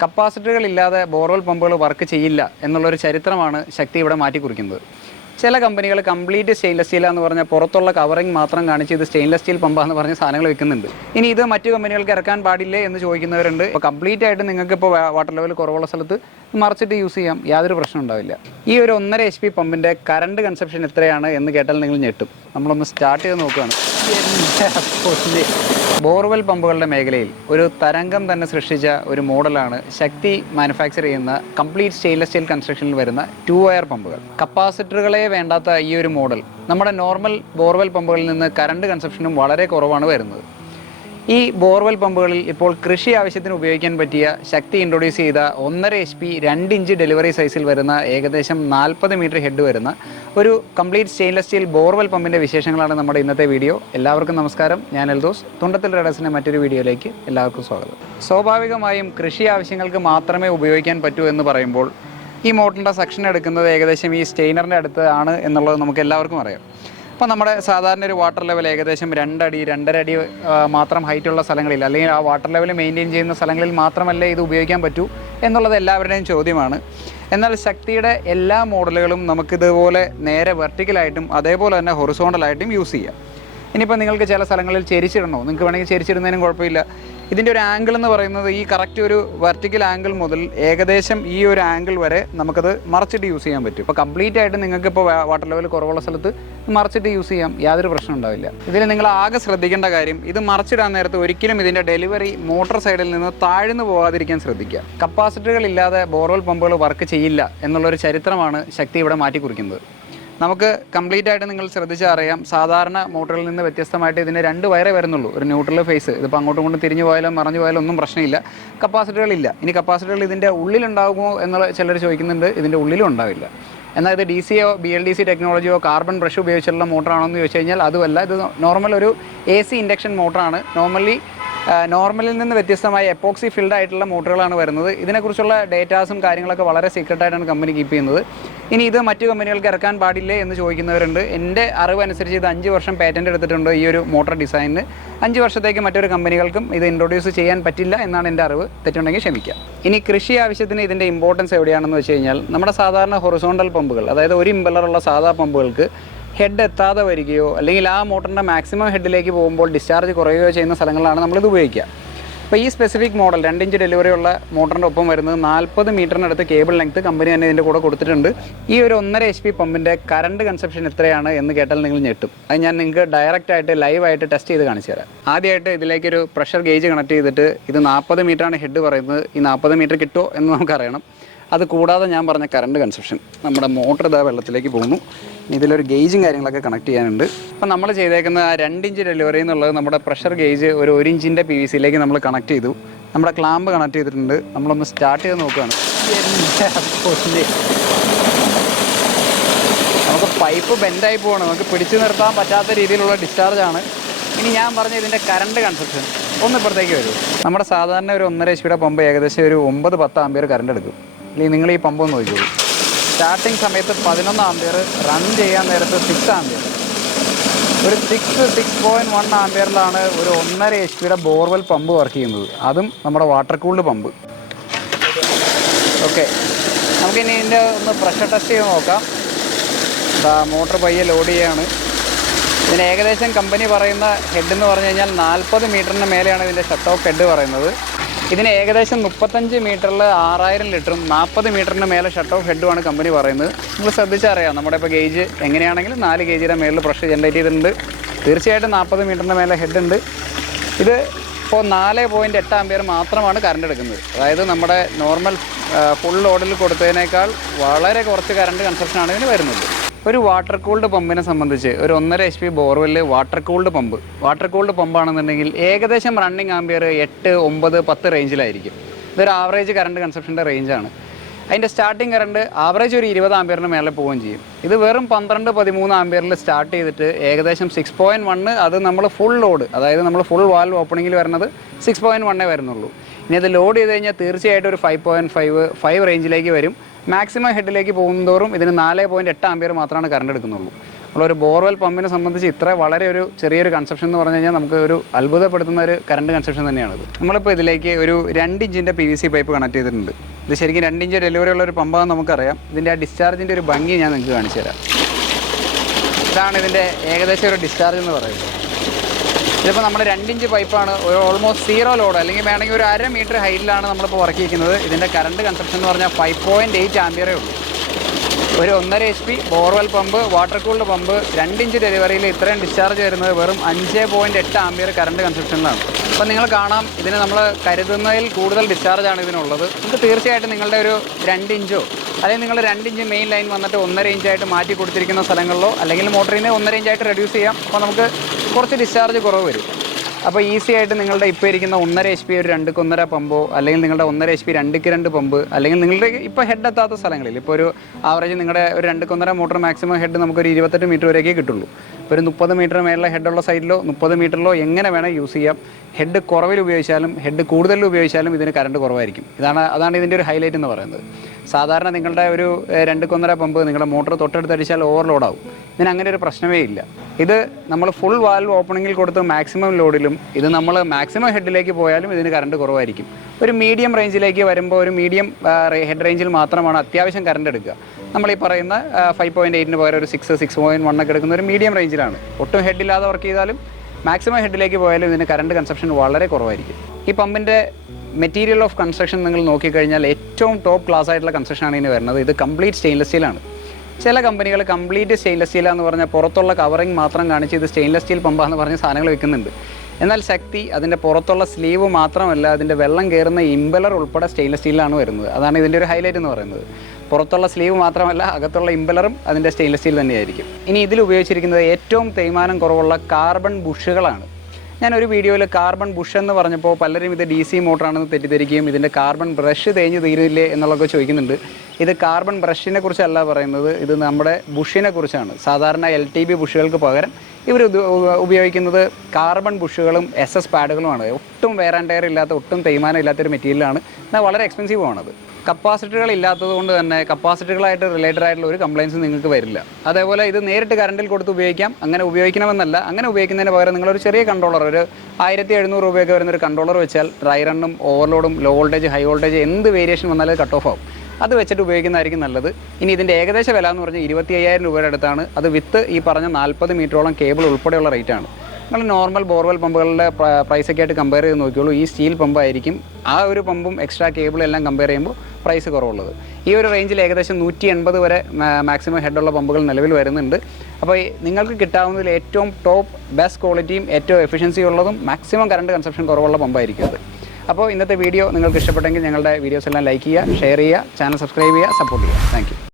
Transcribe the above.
കപ്പാസിറ്ററുകളില്ലാതെ borewell പമ്പുകൾ work ചെയ്യില്ല എന്നുള്ളൊരു ചരിത്രമാണ് ശക്തി ഇവിടെ മാറ്റിക്കുറിക്കുന്നത്. ചില കമ്പനികൾ കംപ്ലീറ്റ് സ്റ്റെയിൻലെസ് സ്റ്റീലാന്ന് പറഞ്ഞാൽ പുറത്തുള്ള കവറിങ് മാത്രം കാണിച്ച് ഇത് സ്റ്റെയിൻലെസ് സ്റ്റീൽ പമ്പാന്ന് പറഞ്ഞ സാധനങ്ങൾ വിൽക്കുന്നുണ്ട്. ഇനി ഇത് മറ്റു കമ്പനികൾക്ക് ഇറക്കാൻ പാടില്ലേ എന്ന് ചോദിക്കുന്നവരുണ്ട്. ഇപ്പോൾ കംപ്ലീറ്റ് ആയിട്ട് നിങ്ങൾക്കിപ്പോൾ വാട്ടർ ലെവൽ കുറവുള്ള സ്ഥലത്ത് മറിച്ചിട്ട് യൂസ് ചെയ്യാം, യാതൊരു പ്രശ്നം ഉണ്ടാവില്ല. ഈ ഒരു 1.5 HP പമ്പിൻ്റെ കറണ്ട് കൺസപ്ഷൻ എത്രയാണ് എന്ന് കേട്ടാൽ നിങ്ങൾ ഞെട്ടും. നമ്മളൊന്ന് സ്റ്റാർട്ട് ചെയ്ത് നോക്കുകയാണ്. ബോർവെൽ പമ്പുകളുടെ മേഖലയിൽ ഒരു തരംഗം തന്നെ സൃഷ്ടിച്ച ഒരു മോഡലാണ് ശക്തി മാനുഫാക്ചർ ചെയ്യുന്ന കംപ്ലീറ്റ് സ്റ്റെയിൻലെസ് സ്റ്റീൽ കൺസ്ട്രക്ഷനിൽ വരുന്ന 2 വയർ പമ്പുകൾ. കപ്പാസിറ്ററുകളെ വേണ്ടാത്ത ഈ ഒരു മോഡൽ നമ്മുടെ നോർമൽ ബോർവെൽ പമ്പുകളിൽ നിന്ന് കറണ്ട് കൺസപ്ഷനും വളരെ കുറവാണ് വരുന്നത്. ഈ ബോർവെൽ പമ്പുകളിൽ ഇപ്പോൾ കൃഷി ആവശ്യത്തിന് ഉപയോഗിക്കാൻ പറ്റിയ ശക്തി ഇൻട്രൊഡ്യൂസ് ചെയ്ത 1.5 HP 2 ഇഞ്ച് ഡെലിവറി സൈസിൽ വരുന്ന ഏകദേശം 40 മീറ്റർ ഹെഡ് വരുന്ന ഒരു കംപ്ലീറ്റ് സ്റ്റെയിൻലെസ് സ്റ്റീൽ ബോർവെൽ പമ്പിൻ്റെ വിശേഷങ്ങളാണ് നമ്മുടെ ഇന്നത്തെ വീഡിയോ. എല്ലാവർക്കും നമസ്കാരം, ഞാൻ എൽദോസ്. തുണ്ടത്തിൽ റേഡേഴ്സിൻ്റെ മറ്റൊരു വീഡിയോയിലേക്ക് എല്ലാവർക്കും സ്വാഗതം. സ്വാഭാവികമായും കൃഷി ആവശ്യങ്ങൾക്ക് മാത്രമേ ഉപയോഗിക്കാൻ പറ്റൂ എന്ന് പറയുമ്പോൾ ഈ മോട്ടറിൻ്റെ സെക്ഷൻ എടുക്കുന്നത് ഏകദേശം ഈ സ്റ്റെയിനറിൻ്റെ അടുത്ത് ആണ് എന്നുള്ളത് നമുക്ക് എല്ലാവർക്കും അറിയാം. അപ്പോൾ നമ്മുടെ സാധാരണ ഒരു വാട്ടർ ലെവൽ ഏകദേശം 2 അടി 2.5 അടി മാത്രം ഹൈറ്റുള്ള സ്ഥലങ്ങളിൽ, അല്ലെങ്കിൽ ആ വാട്ടർ ലെവൽ മെയിൻറ്റെയിൻ ചെയ്യുന്ന സ്ഥലങ്ങളിൽ മാത്രമല്ലേ ഇത് ഉപയോഗിക്കാൻ പറ്റൂ എന്നുള്ളത് എല്ലാവരുടെയും ചോദ്യമാണ്. എന്നാൽ ശക്തിയുടെ എല്ലാ മോഡലുകളും നമുക്കിതുപോലെ നേരെ വെർട്ടിക്കലായിട്ടും അതേപോലെ തന്നെ ഹൊറിസോണ്ടലായിട്ടും യൂസ് ചെയ്യാം. ഇനിയിപ്പോൾ നിങ്ങൾക്ക് ചില സ്ഥലങ്ങളിൽ ചെരിച്ചിടണോ, നിങ്ങൾക്ക് വേണമെങ്കിൽ ചെരിച്ചിടുന്നതിനും കുഴപ്പമില്ല. ഇതിൻ്റെ ഒരു ആംഗിൾ എന്ന് പറയുന്നത് ഈ കറക്റ്റ് ഒരു വെർട്ടിക്കൽ ആംഗിൾ മുതൽ ഏകദേശം ഈ ഒരു ആംഗിൾ വരെ നമുക്കത് മറച്ചിട്ട് യൂസ് ചെയ്യാൻ പറ്റും. ഇപ്പോൾ കംപ്ലീറ്റ് ആയിട്ട് നിങ്ങൾക്കിപ്പോൾ വാട്ടർ ലെവൽ കുറവുള്ള സ്ഥലത്ത് മറച്ചിട്ട് യൂസ് ചെയ്യാം, യാതൊരു പ്രശ്നം ഉണ്ടാവില്ല. ഇതിൽ നിങ്ങൾ ആകെ ശ്രദ്ധിക്കേണ്ട കാര്യം, ഇത് മറച്ചിടാൻ നേരത്ത് ഒരിക്കലും ഇതിൻ്റെ ഡെലിവറി മോട്ടോർ സൈഡിൽ നിന്ന് താഴ്ന്നു പോകാതിരിക്കാൻ ശ്രദ്ധിക്കുക. കപ്പാസിറ്ററുകളില്ലാതെ ബോർവെൽ പമ്പുകൾ വർക്ക് ചെയ്യില്ല എന്നുള്ളൊരു ചരിത്രമാണ് ശക്തി ഇവിടെ മാറ്റിക്കുറിക്കുന്നത്. നമുക്ക് കംപ്ലീറ്റ് ആയിട്ട് നിങ്ങൾ ശ്രദ്ധിച്ചാൽ അറിയാം, സാധാരണ മോട്ടറിൽ നിന്ന് വ്യത്യസ്തമായിട്ട് ഇതിന് 2 വയറേ വരുന്നുള്ളൂ, ഒരു ന്യൂട്രൽ ഫേസ്. ഇതിപ്പോൾ അങ്ങോട്ടും ഇങ്ങോട്ടും തിരിഞ്ഞു പോയാലും മറഞ്ഞു പോയാലും ഒന്നും പ്രശ്നമില്ല. കപ്പാസിറ്ററുകളില്ല. ഇനി കപ്പാസിറ്ററുകൾ ഇതിൻ്റെ ഉള്ളിലുണ്ടാകുമോ എന്നുള്ള ചിലർ ചോദിക്കുന്നുണ്ട്. ഇതിൻ്റെ ഉള്ളിലും ഉണ്ടാവില്ല. എന്നാൽ ഇത് DC യോ BLDC ടെക്നോളജിയോ കാർബൺ ബ്രഷ് ഉപയോഗിച്ചുള്ള മോട്ടറാണോ എന്ന് ചോദിച്ചു കഴിഞ്ഞാൽ അതുമല്ല. ഇത് നോർമൽ ഒരു AC ഇൻഡക്ഷൻ മോട്ടറാണ്. നോർമലിൽ നിന്ന് വ്യത്യസ്തമായ എപ്പോക്സി ഫിൽഡ് ആയിട്ടുള്ള മോട്ടറുകളാണ് വരുന്നത്. ഇതിനെക്കുറിച്ചുള്ള ഡേറ്റാസും കാര്യങ്ങളൊക്കെ വളരെ സീക്രട്ടായിട്ടാണ് കമ്പനി കീപ്പ് ചെയ്യുന്നത്. ഇനി ഇത് മറ്റു കമ്പനികൾക്ക് ഇറക്കാൻ പാടില്ലേ എന്ന് ചോദിക്കുന്നവരുണ്ട്. എൻ്റെ അറിവ് അനുസരിച്ച് ഇത് 5 വർഷം പാറ്റൻറ്റ് എടുത്തിട്ടുണ്ട് ഈ ഒരു മോട്ടർ ഡിസൈനിന്. 5 വർഷത്തേക്ക് മറ്റൊരു കമ്പനികൾക്കും ഇത് ഇൻട്രൊഡ്യൂസ് ചെയ്യാൻ പറ്റില്ല എന്നാണ് എൻ്റെ അറിവ്. തെറ്റുണ്ടെങ്കിൽ ക്ഷമിക്കാം. ഇനി കൃഷി ആവശ്യത്തിന് ഇതിൻ്റെ ഇമ്പോർട്ടൻസ് എവിടെയാണെന്ന് വെച്ച് കഴിഞ്ഞാൽ, നമ്മുടെ സാധാരണ ഹൊറിസോണ്ടൽ പമ്പുകൾ, അതായത് ഒരു ഇമ്പലറുള്ള സാധാ പമ്പുകൾക്ക് ഹെഡ് എത്താതെ വരികയോ അല്ലെങ്കിൽ ആ മോട്ടറിൻ്റെ മാക്സിമം ഹെഡിലേക്ക് പോകുമ്പോൾ ഡിസ്ചാർജ് കുറയുകയോ ചെയ്യുന്ന സ്ഥലങ്ങളിലാണ് നമ്മളിത് ഉപയോഗിക്കുക. അപ്പോൾ ഈ സ്പെസിഫിക് മോഡൽ 2 ഇഞ്ച് ഡെലിവറി ഉള്ള മോട്ടറിൻ്റെ ഒപ്പം വരുന്നത് 40 മീറ്ററിനടുത്ത് കേബിൾ ലെങ്ത്ത് കമ്പനി തന്നെ ഇതിൻ്റെ കൂടെ കൊടുത്തിട്ടുണ്ട്. ഈ ഒരു 1.5 HP പമ്പിൻ്റെ കറണ്ട് കൺസപ്ഷൻ എത്രയാണ് എന്ന് കേട്ടാൽ നിങ്ങൾ ഞെട്ടും. അത് ഞാൻ നിങ്ങൾക്ക് ഡയറക്റ്റായിട്ട് ലൈവായിട്ട് ടെസ്റ്റ് ചെയ്ത് കാണിച്ചു തരാം. ആദ്യമായിട്ട് ഇതിലേക്കൊരു പ്രഷർ ഗേജ് കണക്ട് ചെയ്തിട്ട്, ഇത് 40 മീറ്ററാണ് ഹെഡ് പറയുന്നത്, ഈ 40 മീറ്റർ കിട്ടുമോ എന്ന് നമുക്കറിയണം. അത് കൂടാതെ ഞാൻ പറഞ്ഞ കറണ്ട് കൺസപ്ഷൻ, നമ്മുടെ മോട്ടർ ഇതാ വെള്ളത്തിലേക്ക് പോകുന്നു. ഇതിലൊരു ഗേജും കാര്യങ്ങളൊക്കെ കണക്ട് ചെയ്യാനുണ്ട്. അപ്പം നമ്മൾ ചെയ്തേക്കുന്ന ആ 2 ഇഞ്ച് ഡെലിവറി എന്നുള്ളത് നമ്മുടെ പ്രഷർ ഗേജ് ഒരു 1 ഇഞ്ചിൻ്റെ PVC-യിലേക്ക് നമ്മൾ കണക്ട് ചെയ്തു. നമ്മുടെ ക്ലാമ്പ് കണക്ട് ചെയ്തിട്ടുണ്ട്. നമ്മളൊന്ന് സ്റ്റാർട്ട് ചെയ്ത് നോക്കുകയാണ്. നമുക്ക് പൈപ്പ് ബെൻഡായി പോവാണ്, നമുക്ക് പിടിച്ചു നിർത്താൻ പറ്റാത്ത രീതിയിലുള്ള ഡിസ്ചാർജാണ്. ഇനി ഞാൻ പറഞ്ഞ ഇതിൻ്റെ കറണ്ട് കൺസപ്ഷൻ ഒന്ന് ഇപ്പുറത്തേക്ക് വരും. നമ്മുടെ സാധാരണ ഒരു 1.5 HP പമ്പ് ഏകദേശം ഒരു 9-10 ആംപിയർ കറണ്ട് എടുക്കും. അല്ലെങ്കിൽ നിങ്ങൾ ഈ പമ്പ് ഒന്ന് നോക്കിക്കോളൂ. സ്റ്റാർട്ടിങ് സമയത്ത് 11 ആംപിയർ, റൺ ചെയ്യാൻ നേരത്ത് 6 ആംപിയർ. ഒരു 6.1 ആംപിയറിലാണ് ഒരു 1.5 HP ബോർവെൽ പമ്പ് വർക്ക് ചെയ്യുന്നത്. അതും നമ്മുടെ വാട്ടർ കൂൾഡ് പമ്പ്. ഓക്കെ, നമുക്കിനി ഇതിൻ്റെ ഒന്ന് പ്രഷർ ടെസ്റ്റ് ചെയ്ത് നോക്കാം. മോട്ടർ പയ്യെ ലോഡ് ചെയ്യുകയാണ്. ഇതിന് ഏകദേശം കമ്പനി പറയുന്ന ഹെഡ് എന്ന് പറഞ്ഞു കഴിഞ്ഞാൽ 40 മീറ്ററിന് മേലെയാണ് ഇതിൻ്റെ ഷട്ട് ഓഫ് ഹെഡ് പറയുന്നത്. ഇതിന് ഏകദേശം 35 മീറ്ററിൽ 6000 ലിറ്ററും 40 മീറ്ററിന് മേലെ ഷട്ട് ഓഫ് ഹെഡുമാണ് കമ്പനി പറയുന്നത്. നിങ്ങൾ ശ്രദ്ധിച്ചറിയാം, നമ്മുടെ ഇപ്പോൾ ഗേജ് എങ്ങനെയാണെങ്കിലും 4 kgയുടെ മേളിൽ പ്രഷർ ജനറേറ്റ് ചെയ്തിട്ടുണ്ട്. തീർച്ചയായിട്ടും 40 മീറ്ററിന് മേലെ ഹെഡ് ഉണ്ട്. ഇത് ഇപ്പോൾ 4.8 ആംപിയർ മാത്രമാണ് കറണ്ട് എടുക്കുന്നത്. അതായത് നമ്മുടെ നോർമൽ ഫുൾ ലോഡിൽ കൊടുത്തതിനേക്കാൾ വളരെ കുറച്ച് കറണ്ട് കൺസപ്ഷനാണ് ഇതിന് വരുന്നത്. ഒരു വാട്ടർ കൂൾഡ് പമ്പിനെ സംബന്ധിച്ച് ഒരു 1.5 HP ബോർവെല്ല് വാട്ടർ കൂൾഡ് പമ്പാണെന്നുണ്ടെങ്കിൽ ഏകദേശം റണ്ണിങ് ആംപിയർ 8, 9, 10 റേഞ്ചിലായിരിക്കും. ഇതൊരു ആവറേജ് കറണ്ട് കൺസപ്ഷൻ്റെ റേഞ്ചാണ്. അതിൻ്റെ സ്റ്റാർട്ടിങ് കറണ്ട് ആവറേജ് ഒരു 20 ആംപിയറിന് മേലെ പോവുകയും ചെയ്യും. ഇത് വെറും 12-13 ആംപിയറിൽ സ്റ്റാർട്ട് ചെയ്തിട്ട് ഏകദേശം 6.1, അത് നമ്മൾ ഫുൾ ലോഡ്, അതായത് നമ്മൾ ഫുൾ വാൽവ് ഓപ്പണിങ്ങിൽ വരുന്നത് 6.1 വരുന്നുള്ളൂ. ഇനി അത് ലോഡ് ചെയ്ത് കഴിഞ്ഞാൽ തീർച്ചയായിട്ടും ഒരു 5.5 റേഞ്ചിലേക്ക് വരും. മാക്സിമം ഹെഡിലേക്ക് പോകുന്നതോറും ഇതിന് 4.8 ആംപിയർ മാത്രമാണ് കറണ്ട് എടുക്കുന്നുള്ളൂ. നമ്മളൊരു ബോർവെൽ പമ്പിനെ സംബന്ധിച്ച് ഇത്ര വളരെ ഒരു ചെറിയൊരു കൺസെപ്ഷൻ എന്ന് പറഞ്ഞു കഴിഞ്ഞാൽ നമുക്ക് ഒരു അത്ഭുതപ്പെടുത്തുന്ന ഒരു കറണ്ട് കൺസെപ്ഷൻ തന്നെയാണിത്. നമ്മളിപ്പോൾ ഇതിലേക്ക് ഒരു 2 ഇഞ്ചിൻ്റെ PVC പൈപ്പ് കണക്ട് ചെയ്തിട്ടുണ്ട്. ഇത് ശരിക്കും 2 ഇഞ്ച് ഡെലിവറി ഉള്ള ഒരു പമ്പാണെന്ന് നമുക്കറിയാം. ഇതിൻ്റെ ആ ഡിസ്ചാർജിൻ്റെ ഒരു ഭംഗി ഞാൻ നിങ്ങൾക്ക് കാണിച്ചു തരാം. ഇതാണ് ഇതിൻ്റെ ഏകദേശം ഒരു ഡിസ്ചാർജ് എന്ന് പറയുന്നത്. ഇതിപ്പോൾ നമ്മൾ 2 ഇഞ്ച് പൈപ്പാണ്, ഒരു ഓൾമോസ്റ്റ് 0 ലോഡ് അല്ലെങ്കിൽ വേണമെങ്കിൽ ഒരു 1/2 മീറ്റർ ഹൈറ്റിലാണ് നമ്മളിപ്പോൾ വർക്ക് ചെയ്യുന്നത്. ഇതിൻ്റെ കറണ്ട് കൺസെപ്ഷൻ എന്ന് പറഞ്ഞാൽ 5.8 ആംപിയറേ ഉള്ളൂ. ഒരു 1.5 HP borewell pump, water cooled pump, 2 inch ഡെലിവറിയിൽ ഇത്രയും ഡിസ്ചാർജ് വരുന്നത് വെറും 5.8 ആംപിയർ കറണ്ട് കൺസെപ്ഷനിലാണ്. അപ്പോൾ നിങ്ങൾ കാണാം, ഇതിന് നമ്മൾ കരുതുന്നതിൽ കൂടുതൽ ഡിസ്ചാർജാണ് ഇതിനുള്ളത്. നമുക്ക് തീർച്ചയായിട്ടും നിങ്ങളുടെ ഒരു 2 ഇഞ്ചോ അല്ലെങ്കിൽ നിങ്ങൾ 2 ഇഞ്ച് മെയിൻ ലൈൻ വന്നിട്ട് 1.5 ഇഞ്ചായിട്ട് മാറ്റി കൊടുത്തിരിക്കുന്ന സ്ഥലങ്ങളിലോ അല്ലെങ്കിൽ മോട്ടറിൽ നിന്ന് 1.5 ഇഞ്ചായിട്ട് റെഡ്യൂസ് ചെയ്യാം. അപ്പോൾ നമുക്ക് കുറച്ച് ഡിസ്ചാർജ് കുറവ് വരും. അപ്പോൾ ഈസി ആയിട്ട് നിങ്ങളുടെ ഇപ്പോൾ ഇരിക്കുന്ന 1.5 HP ഒരു 2-1.5 പമ്പോ അല്ലെങ്കിൽ നിങ്ങളുടെ 1.5 HP 2-2 പമ്പ് അല്ലെങ്കിൽ നിങ്ങളുടെ ഇപ്പോൾ ഹെഡ് എത്താത്ത സ്ഥലങ്ങളിൽ ഇപ്പോൾ ഒരു ആവറേജ് നിങ്ങളുടെ ഒരു 2-1.5 മോട്ടർ മാക്സിമം ഹെഡ് നമുക്കൊരു 28 മീറ്റർ വരെയൊക്കെ കിട്ടുള്ളൂ. ഇപ്പോൾ ഒരു 30 മീറ്റർ മേലുള്ള ഹെഡുള്ള സൈഡിലോ 30 മീറ്ററിലോ എങ്ങനെ വേണം യൂസ് ചെയ്യാം. ഹെഡ് കുറവിൽ ഉപയോഗിച്ചാലും ഹെഡ് കൂടുതലിൽ ഉപയോഗിച്ചാലും ഇതിന് കറണ്ട് കുറവായിരിക്കും. അതാണ് ഇതിൻ്റെ ഒരു ഹൈലൈറ്റ് എന്ന് പറയുന്നത്. സാധാരണ നിങ്ങളുടെ ഒരു 2-1.5 പമ്പ് നിങ്ങളുടെ മോട്ടർ തൊട്ടടുത്തടിച്ചാൽ ഓവർലോഡാവും. ഇതിന് അങ്ങനെ ഒരു പ്രശ്നമേ ഇല്ല. ഇത് നമ്മൾ ഫുൾ വാൽവ് ഓപ്പണിങ്ങിൽ കൊടുത്ത് മാക്സിമം ലോഡിലും ഇത് നമ്മൾ മാക്സിമം ഹെഡിലേക്ക് പോയാലും ഇതിന് കറണ്ട് കുറവായിരിക്കും. ഒരു മീഡിയം റേഞ്ചിലേക്ക് വരുമ്പോൾ ഒരു മീഡിയം ഹെഡ് റേഞ്ചിൽ മാത്രമാണ് അത്യാവശ്യം കറണ്ട് എടുക്കുക. നമ്മൾ ഈ പറയുന്ന 5.8 പകരം ഒരു 6.1 ഒക്കെ എടുക്കുന്ന ഒരു മീഡിയം റേഞ്ചിലാണ്. ഒട്ടും ഹെഡില്ലാതെ വർക്ക് ചെയ്താലും മാക്സിമം ഹെഡിലേക്ക് പോയാലും ഇതിന് കറണ്ട് കൺസപ്ഷൻ വളരെ കുറവായിരിക്കും. ഈ പമ്പിൻ്റെ മെറ്റീരിയൽ ഓഫ് കൺസ്ട്രക്ഷൻ നിങ്ങൾ നോക്കിക്കഴിഞ്ഞാൽ ഏറ്റവും ടോപ്പ് ക്ലാസ് ആയിട്ടുള്ള കൺസ്ട്രക്ഷനാണ് ഇതിന് വരുന്നത്. ഇത് കംപ്ലീറ്റ് സ്റ്റെയിൻലെസ് സ്റ്റീലാണ്. ചില കമ്പനികൾ കംപ്ലീറ്റ് സ്റ്റെയിൻലെസ് സ്റ്റീലാന്ന് പറഞ്ഞാൽ പുറത്തുള്ള കവറിങ് മാത്രം കാണിച്ച് ഇത് സ്റ്റെയിൻലെസ് സ്റ്റീൽ പമ്പാന്ന് പറഞ്ഞ സാധനങ്ങൾ വെക്കുന്നുണ്ട്. എന്നാൽ ശക്തി അതിൻ്റെ പുറത്തുള്ള സ്ലീവ് മാത്രമല്ല, അതിൻ്റെ വെള്ളം കയറുന്ന ഇമ്പലർ ഉൾപ്പെടെ സ്റ്റെയിൻലെസ് സ്റ്റീലാണ് വരുന്നത്. അതാണ് ഇതിൻ്റെ ഒരു ഹൈലൈറ്റ് എന്ന് പറയുന്നത്. പുറത്തുള്ള സ്ലീവ് മാത്രമല്ല, അകത്തുള്ള ഇമ്പലറും അതിൻ്റെ സ്റ്റെയിൻലെസ് സ്റ്റീൽ തന്നെയായിരിക്കും. ഇനി ഇതിൽ ഉപയോഗിച്ചിരിക്കുന്നത് ഏറ്റവും തേയ്മാനം കുറവുള്ള കാർബൺ ബുഷുകളാണ്. ഞാനൊരു വീഡിയോയിൽ കാർബൺ ബുഷ് എന്ന് പറഞ്ഞപ്പോൾ പലരും ഇത് DC മോട്ടറാണെന്ന് തെറ്റിദ്ധരിക്കുകയും ഇതിൻ്റെ കാർബൺ ബ്രഷ് തേഞ്ഞ് തീരില്ലേ എന്നുള്ളതൊക്കെ ചോദിക്കുന്നുണ്ട്. ഇത് കാർബൺ ബ്രഷിനെ കുറിച്ചല്ല പറയുന്നത്, ഇത് നമ്മുടെ ബുഷിനെ കുറിച്ചാണ്. സാധാരണ LTB ബുഷുകൾക്ക് പകരം ഇവർ ഉപയോഗിക്കുന്നത് കാർബൺ ബുഷുകളും SS പാഡുകളുമാണ്. ഒട്ടും വെയർ ആൻഡ് ടയർ ഇല്ലാത്ത, ഒട്ടും തേയ്മാനം ഇല്ലാത്തൊരു മെറ്റീരിയലാണ്. എന്നാൽ വളരെ എക്സ്പെൻസീവുമാണത്. കപ്പാസിറ്ററുകൾ ഇല്ലാത്തത് കൊണ്ട് തന്നെ കപ്പാസിറ്ററുകളായിട്ട് റിലേറ്റഡ് ആയിട്ടുള്ള ഒരു കംപ്ലയിൻസും നിങ്ങൾക്ക് വരില്ല. അതേപോലെ ഇത് നേരിട്ട് കറണ്ടിൽ കൊടുത്ത് ഉപയോഗിക്കാം. അങ്ങനെ ഉപയോഗിക്കണമെന്നല്ല, അങ്ങനെ ഉപയോഗിക്കുന്നതിന് പകരം നിങ്ങളൊരു ചെറിയ കൺട്രോളർ, ഒരു 1700 രൂപയൊക്കെ വരുന്നൊരു കൺട്രോളർ വെച്ചാൽ ഡ്രൈ റണ്ണും ഓവർലോഡും ലോ വോൾട്ടേജ് ഹൈ വോൾട്ടേജ് എന്ത് വേരിയേഷൻ വന്നാലും കട്ട് ഓഫ് ആവും. അത് വെച്ചിട്ട് ഉപയോഗിക്കുന്നതായിരിക്കും നല്ലത്. ഇനി ഇതിൻ്റെ ഏകദേശ വില എന്ന് പറഞ്ഞാൽ 25,000 രൂപയുടെ അടുത്താണ്. അത് വിത്ത് ഈ പറഞ്ഞ 40 മീറ്ററോളം കേബിൾ ഉൾപ്പെടെയുള്ള റേറ്റാണ്. നിങ്ങൾ നോർമൽ ബോർവെൽ പമ്പുകളുടെ പ്രൈസൊക്കെ ആയിട്ട് കമ്പയർ ചെയ്ത് നോക്കിയോളൂ. ഈ സ്റ്റീൽ പമ്പായിരിക്കും ആ ഒരു പമ്പും എക്സ്ട്രാ കേബിളും എല്ലാം കമ്പയർ ചെയ്യുമ്പോൾ പ്രൈസ് കുറവുള്ളത്. ഈ ഒരു റേഞ്ചിൽ ഏകദേശം 180 വരെ മാക്സിമം ഹെഡുള്ള പമ്പുകൾ നിലവിൽ വരുന്നുണ്ട്. അപ്പോൾ നിങ്ങൾക്ക് കിട്ടാവുന്നതിൽ ഏറ്റവും ടോപ്പ് ബെസ്റ്റ് ക്വാളിറ്റിയും ഏറ്റവും എഫിഷ്യൻസി ഉള്ളതും മാക്സിമം കറണ്ട് കൺസപ്ഷൻ കുറവുള്ള പമ്പായിരിക്കും അത്. അപ്പോൾ ഇന്നത്തെ വീഡിയോ നിങ്ങൾക്ക് ഇഷ്ടപ്പെട്ടെങ്കിൽ ഞങ്ങളുടെ വീഡിയോസ് എല്ലാം ലൈക്ക് ചെയ്യുക, ഷെയർ ചെയ്യുക, ചാനൽ സബ്സ്ക്രൈബ് ചെയ്യുക, സപ്പോർട്ട് ചെയ്യുക. Thank you.